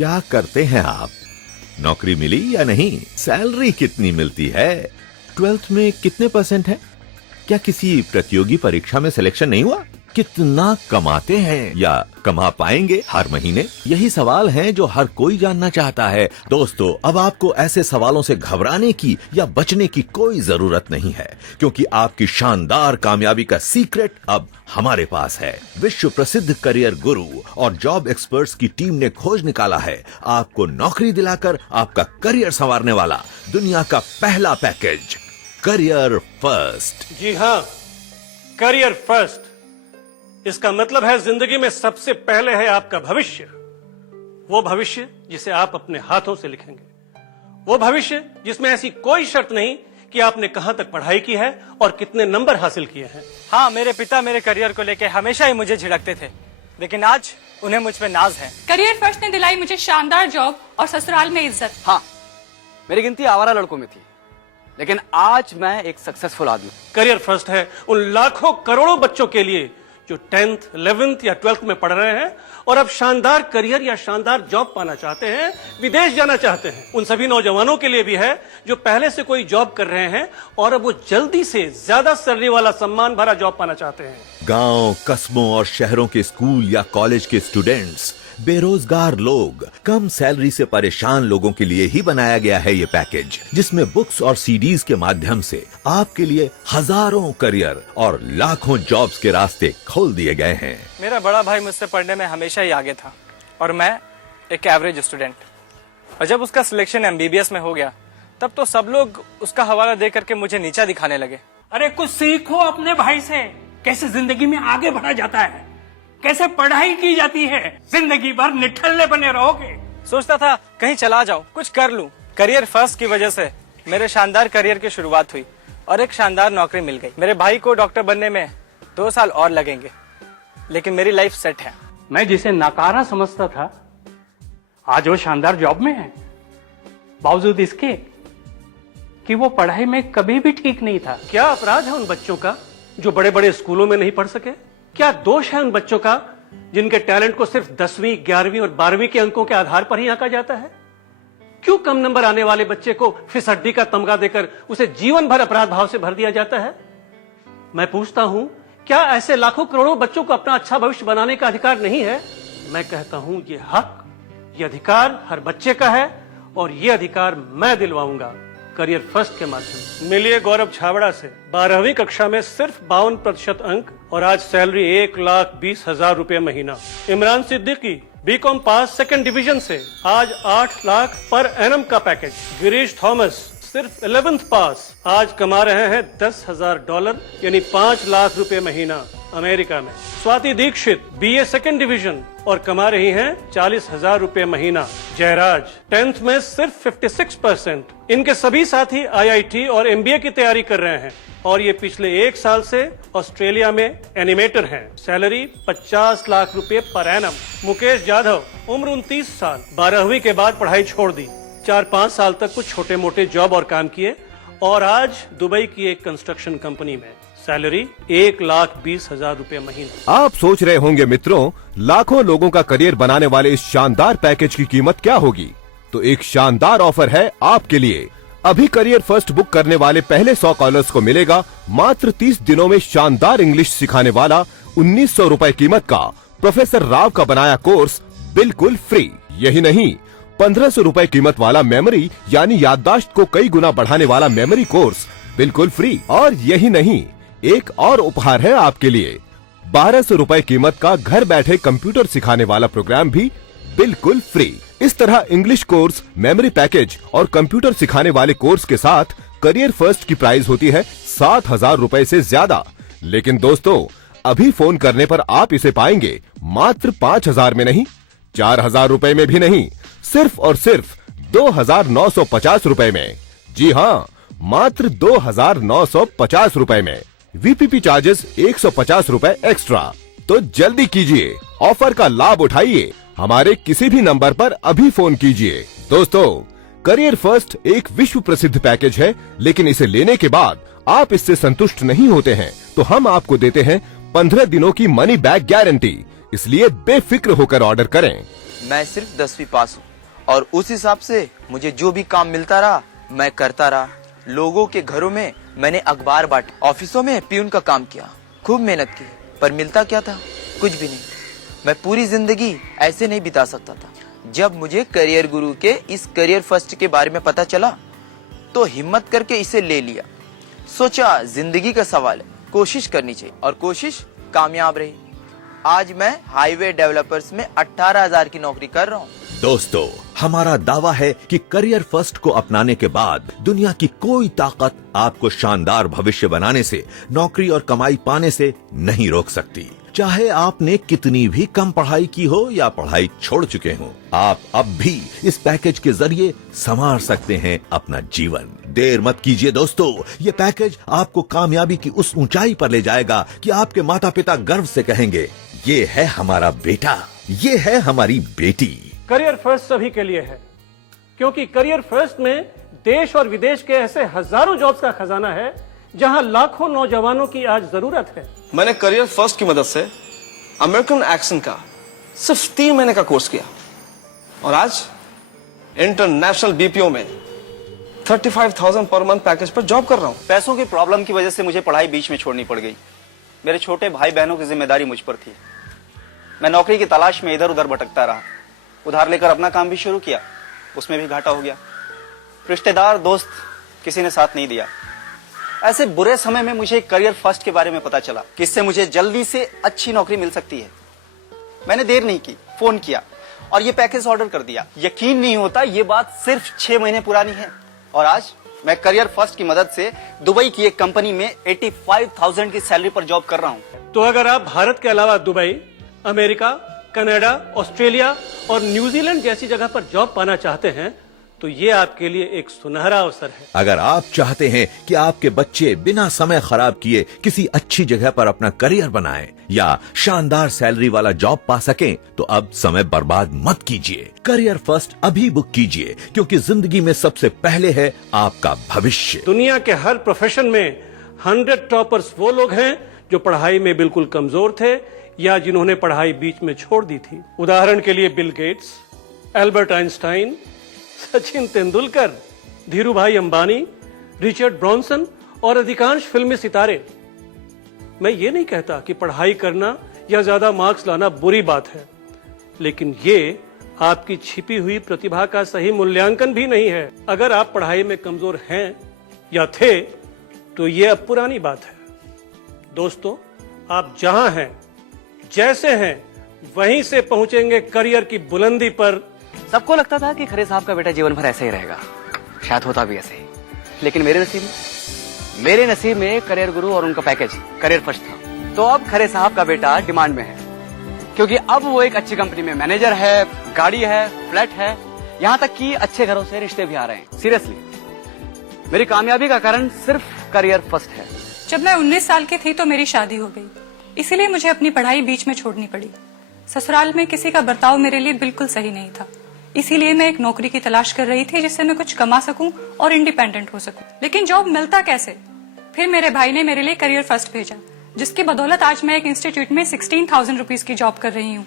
क्या करते हैं आप? नौकरी मिली या नहीं? सैलरी कितनी मिलती है? 12th में कितने % है? क्या किसी प्रतियोगी परीक्षा में सिलेक्शन नहीं हुआ? कितना कमाते हैं या कमा पाएंगे हर महीने? यही सवाल हैं जो हर कोई जानना चाहता है। दोस्तों, अब आपको ऐसे सवालों से घबराने की या बचने की कोई जरूरत नहीं है, क्योंकि आपकी शानदार कामयाबी का सीक्रेट अब हमारे पास है। विश्व प्रसिद्ध करियर गुरु और जॉब एक्सपर्ट्स की टीम ने खोज निकाला है आपको नौकरी दिलाकर आपका करियर संवारने वाला दुनिया का पहला पैकेज, करियर फर्स्ट। जी हाँ, करियर फर्स्ट। इसका मतलब है जिंदगी में सबसे पहले है आपका भविष्य। वो भविष्य जिसे आप अपने हाथों से लिखेंगे, वो भविष्य जिसमें ऐसी कोई शर्त नहीं कि आपने कहां तक पढ़ाई की है और कितने नंबर हासिल किए हैं। हाँ, मेरे पिता मेरे करियर को लेकर हमेशा ही मुझे झिड़कते थे, लेकिन आज उन्हें मुझ पे नाज है। करियर फर्स्ट ने दिलाई मुझे शानदार जॉब और ससुराल में इज्जत। हाँ, मेरी गिनती आवारा लड़कों में थी, लेकिन आज मैं एक सक्सेसफुल आदमी। करियर फर्स्ट है उन लाखों करोड़ों बच्चों के लिए जो 10th, 11th या 12th में पढ़ रहे हैं और अब शानदार करियर या शानदार जॉब पाना चाहते हैं, विदेश जाना चाहते हैं। उन सभी नौजवानों के लिए भी है जो पहले से कोई जॉब कर रहे हैं और अब वो जल्दी से ज्यादा सैलरी वाला सम्मान भरा जॉब पाना चाहते हैं। गांव, कस्बों और शहरों के स्कूल या कॉलेज के स्टूडेंट्स, बेरोजगार लोग, कम सैलरी से परेशान लोगों के लिए ही बनाया गया है ये पैकेज, जिसमें बुक्स और सीडीज के माध्यम से आपके लिए हजारों करियर और लाखों जॉब्स के रास्ते खोल दिए गए हैं। मेरा बड़ा भाई मुझसे पढ़ने में हमेशा ही आगे था और मैं एक एवरेज स्टूडेंट। और जब उसका सिलेक्शन MBBS में हो गया, तब तो सब लोग उसका हवाला दे करके मुझे नीचा दिखाने लगे। अरे कुछ सीखो अपने भाई से, कैसे जिंदगी में आगे बढ़ा जाता है, कैसे पढ़ाई की जाती है। जिंदगी भर निठल्ले बने रहोगे। सोचता था कहीं चला जाऊं, कुछ कर लूं। करियर फर्स्ट की वजह से मेरे शानदार करियर की शुरुआत हुई और एक शानदार नौकरी मिल गई। मेरे भाई को डॉक्टर बनने में 2 साल और लगेंगे, लेकिन मेरी लाइफ सेट है। मैं जिसे नाकारा समझता था, आज वो शानदार जॉब में है, बावजूद इसके कि वो पढ़ाई में कभी भी ठीक नहीं था। क्या अपराध है उन बच्चों का जो बड़े बड़े स्कूलों में नहीं पढ़ सके? क्या दोष है उन बच्चों का जिनके टैलेंट को सिर्फ 10वीं, 11वीं और 12वीं के अंकों के आधार पर ही आंका जाता है? क्यों कम नंबर आने वाले बच्चे को फिसड्डी का तमगा देकर उसे जीवन भर अपराध भाव से भर दिया जाता है? मैं पूछता हूं, क्या ऐसे लाखों करोड़ों बच्चों को अपना अच्छा भविष्य बनाने का अधिकार नहीं है? मैं कहता हूं, ये हक, ये अधिकार हर बच्चे का है और ये अधिकार मैं दिलवाऊंगा करियर फर्स्ट के माध्यम से। मिलिए गौरव छाबड़ा से 12वीं कक्षा में सिर्फ 52% अंक और आज सैलरी 1,20,000 रुपए महीना। Imran Siddiqui BCom pass 2nd division से आज 8 लाख पर एनम का पैकेज। गिरीश थॉमस सिर्फ 11th पास, आज कमा रहे हैं $10,000 यानी 5 लाख रुपए महीना अमेरिका में। Swati Dixit BA 2nd division और कमा रही हैं 40,000 रुपए महीना। जयराज 10th में सिर्फ 56%। इनके सभी साथी IIT और MBA की तैयारी कर रहे हैं और ये पिछले 1 साल से ऑस्ट्रेलिया में एनिमेटर हैं। सैलरी 50 लाख रुपए पर एनम। मुकेश जाधव उम्र 29 साल, 12वीं के बाद पढ़ाई छोड़ दी, 4-5 साल तक कुछ छोटे मोटे जॉब और काम किए और आज दुबई की एक कंस्ट्रक्शन कंपनी में। सैलरी 1,20,000 रुपए महीना। आप सोच रहे होंगे मित्रों, लाखों लोगों का करियर बनाने वाले इस शानदार पैकेज की कीमत क्या होगी? तो एक शानदार ऑफर है आपके लिए। अभी करियर फर्स्ट बुक करने वाले पहले 100 कॉलर्स को मिलेगा मात्र 30 दिनों में शानदार इंग्लिश सिखाने वाला 1,900 रुपए कीमत का प्रोफेसर राव का बनाया कोर्स बिल्कुल फ्री। यही नहीं, 1,500 रुपए कीमत वाला मेमोरी यानी याददाश्त को कई गुना बढ़ाने वाला मेमोरी कोर्स बिल्कुल फ्री। और यही नहीं, एक और उपहार है आपके लिए, 1,200 रुपए कीमत का घर बैठे कंप्यूटर सिखाने वाला प्रोग्राम भी बिल्कुल फ्री। इस तरह इंग्लिश कोर्स, मेमोरी पैकेज और कंप्यूटर सिखाने वाले कोर्स के साथ करियर फर्स्ट की प्राइस होती है 7,000 रुपए से ज्यादा। लेकिन दोस्तों, अभी फोन करने पर आप इसे पाएंगे मात्र 5,000 में नहीं, 4,000 रुपए में भी नहीं, सिर्फ और सिर्फ 2,950 रुपए में। जी हाँ, मात्र 2,950 रुपए में। VPP चार्जेस 150 रुपए एक्स्ट्रा। तो जल्दी कीजिए, ऑफर का लाभ उठाइए, हमारे किसी भी नंबर पर अभी फोन कीजिए। दोस्तों, करियर फर्स्ट एक विश्व प्रसिद्ध पैकेज है, लेकिन इसे लेने के बाद आप इससे संतुष्ट नहीं होते हैं तो हम आपको देते हैं 15 दिनों की मनी बैक गारंटी। इसलिए बेफिक्र होकर ऑर्डर करें। मैं सिर्फ 10वीं पास हूँ, और उस हिसाब से मुझे जो भी काम मिलता रहा मैं करता रहा। लोगों के घरों में मैंने अखबार बांटे, ऑफिसों में पियून का काम किया, खूब मेहनत की, पर मिलता क्या था? कुछ भी नहीं। मैं पूरी जिंदगी ऐसे नहीं बिता सकता था। जब मुझे करियर गुरु के इस करियर फर्स्ट के बारे में पता चला तो हिम्मत करके इसे ले लिया। सोचा जिंदगी का सवाल है, कोशिश करनी चाहिए, और कोशिश कामयाब रही। आज मैं हाईवे डेवलपर्स में 18,000 की नौकरी कर रहा हूँ। दोस्तों, हमारा दावा है कि करियर फर्स्ट को अपनाने के बाद दुनिया की कोई ताकत आपको शानदार भविष्य बनाने से, नौकरी और कमाई पाने से नहीं रोक सकती। चाहे आपने कितनी भी कम पढ़ाई की हो या पढ़ाई छोड़ चुके हो, आप अब भी इस पैकेज के जरिए संवार सकते हैं अपना जीवन। देर मत कीजिए दोस्तों, ये पैकेज आपको कामयाबी की उस ऊंचाई पर ले जाएगा कि आपके माता पिता गर्व से कहेंगे, ये है हमारा बेटा, ये है हमारी बेटी। करियर फर्स्ट सभी के लिए है, क्योंकि करियर फर्स्ट में देश और विदेश के ऐसे हजारों जॉब्स का खजाना है जहां लाखों नौजवानों की आज जरूरत है। मैंने करियर फर्स्ट की मदद से अमेरिकन एक्सेंट का सिर्फ 3 महीने का कोर्स किया और आज इंटरनेशनल बीपीओ में 35,000 पर मंथ पैकेज पर जॉब कर रहा हूं। पैसों की प्रॉब्लम की वजह से मुझे पढ़ाई बीच में छोड़नी पड़ गई। मेरे छोटे भाई बहनों की जिम्मेदारी मुझ पर थी। मैं नौकरी की तलाश में इधर उधर भटकता रहा। उधार लेकर अपना काम भी शुरू किया, उसमें भी घाटा हो गया। रिश्तेदार दोस्त किसी ने साथ नहीं दिया। ऐसे बुरे समय में मुझे करियर फर्स्ट के बारे में पता चला कि इससे मुझे जल्दी से अच्छी नौकरी मिल सकती है। मैंने देर नहीं की, फोन किया और ये पैकेज ऑर्डर कर दिया। यकीन नहीं होता, ये बात सिर्फ 6 महीने पुरानी है और आज मैं करियर फर्स्ट की मदद से दुबई की एक कंपनी में 85,000 की सैलरी पर जॉब कर रहा हूं। तो अगर आप भारत के अलावा दुबई, अमेरिका, कनाडा, ऑस्ट्रेलिया और न्यूजीलैंड जैसी जगह पर जॉब पाना चाहते हैं तो ये आपके लिए एक सुनहरा अवसर है। अगर आप चाहते हैं कि आपके बच्चे बिना समय खराब किए किसी अच्छी जगह पर अपना करियर बनाएं या शानदार सैलरी वाला जॉब पा सकें, तो अब समय बर्बाद मत कीजिए। करियर फर्स्ट अभी बुक कीजिए, क्योंकि जिंदगी में सबसे पहले है आपका भविष्य। दुनिया के हर प्रोफेशन में 100 टॉपर्स वो लोग हैं जो पढ़ाई में बिल्कुल कमजोर थे या जिन्होंने पढ़ाई बीच में छोड़ दी थी। उदाहरण के लिए Bill Gates, Albert Einstein, Sachin Tendulkar, Dhirubhai Ambani, Richard Bronson और अधिकांश फिल्मी सितारे। मैं ये नहीं कहता कि पढ़ाई करना या ज्यादा मार्क्स लाना बुरी बात है, लेकिन ये आपकी छिपी हुई प्रतिभा का सही मूल्यांकन भी नहीं है। अगर आप पढ़ाई में कमजोर हैं या थे तो ये अब पुरानी बात है। दोस्तों, आप जहां हैं, जैसे हैं, वहीं से पहुंचेंगे करियर की बुलंदी पर। सबको लगता था कि खरे साहब का बेटा जीवन भर ऐसे ही रहेगा, शायद होता भी ऐसे ही, लेकिन मेरे नसीब में करियर गुरु और उनका पैकेज करियर फर्स्ट था। तो अब खरे साहब का बेटा डिमांड में है, क्योंकि अब वो एक अच्छी कंपनी में मैनेजर है, गाड़ी है, फ्लैट है, यहाँ तक कि अच्छे घरों से रिश्ते भी आ रहे हैं। सीरियसली, मेरी कामयाबी का कारण सिर्फ करियर फर्स्ट है। जब मैं 19 साल की थी तो मेरी शादी हो गई, इसीलिए मुझे अपनी पढ़ाई बीच में छोड़नी पड़ी। ससुराल में किसी का बर्ताव मेरे लिए बिल्कुल सही नहीं था, इसीलिए मैं एक नौकरी की तलाश कर रही थी जिससे मैं कुछ कमा सकूं और इंडिपेंडेंट हो सकूं। लेकिन जॉब मिलता कैसे? फिर मेरे भाई ने मेरे लिए करियर फर्स्ट भेजा, जिसकी बदौलत आज मैं एक इंस्टीट्यूट में 16,000 रुपीज की जॉब कर रही हूँ।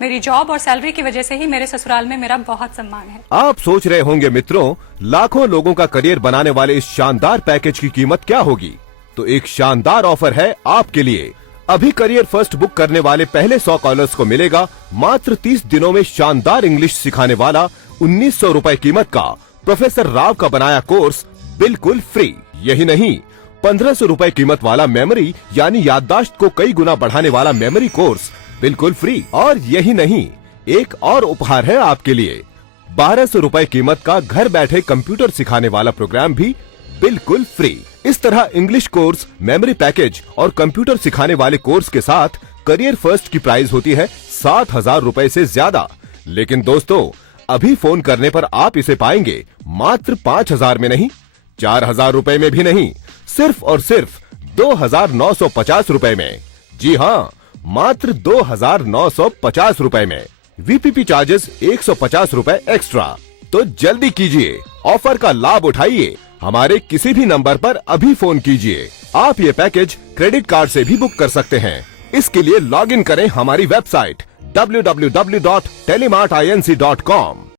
मेरी जॉब और सैलरी की वजह से ही मेरे ससुराल में मेरा बहुत सम्मान है। आप सोच रहे होंगे मित्रों, लाखों लोगों का करियर बनाने वाले इस शानदार पैकेज की कीमत क्या होगी? तो एक शानदार ऑफर है आपके लिए। अभी करियर फर्स्ट बुक करने वाले पहले 100 कॉलर्स को मिलेगा मात्र 30 दिनों में शानदार इंग्लिश सिखाने वाला 1900 रुपए कीमत का प्रोफेसर राव का बनाया कोर्स बिल्कुल फ्री। यही नहीं, 1500 रुपए कीमत वाला मेमोरी यानी याददाश्त को कई गुना बढ़ाने वाला मेमोरी कोर्स बिल्कुल फ्री। और यही नहीं, एक और उपहार है आपके लिए, 1200 रुपए कीमत का घर बैठे कंप्यूटर सिखाने वाला प्रोग्राम भी बिल्कुल फ्री। इस तरह इंग्लिश कोर्स, मेमोरी पैकेज और कंप्यूटर सिखाने वाले कोर्स के साथ करियर फर्स्ट की प्राइस होती है 7,000 रुपए से ज्यादा। लेकिन दोस्तों, अभी फोन करने पर आप इसे पाएंगे मात्र 5,000 में नहीं, 4,000 रुपए में भी नहीं, सिर्फ और सिर्फ 2,950 रुपए में। जी हाँ, मात्र 2,950 रुपए में। वीपीपी चार्जेस 150 रुपए एक्स्ट्रा। तो जल्दी कीजिए, ऑफर का लाभ उठाइए। हमारे किसी भी नंबर पर अभी फोन कीजिए। आप ये पैकेज क्रेडिट कार्ड से भी बुक कर सकते हैं। इसके लिए लॉगिन करें हमारी वेबसाइट www.telemartinc.com।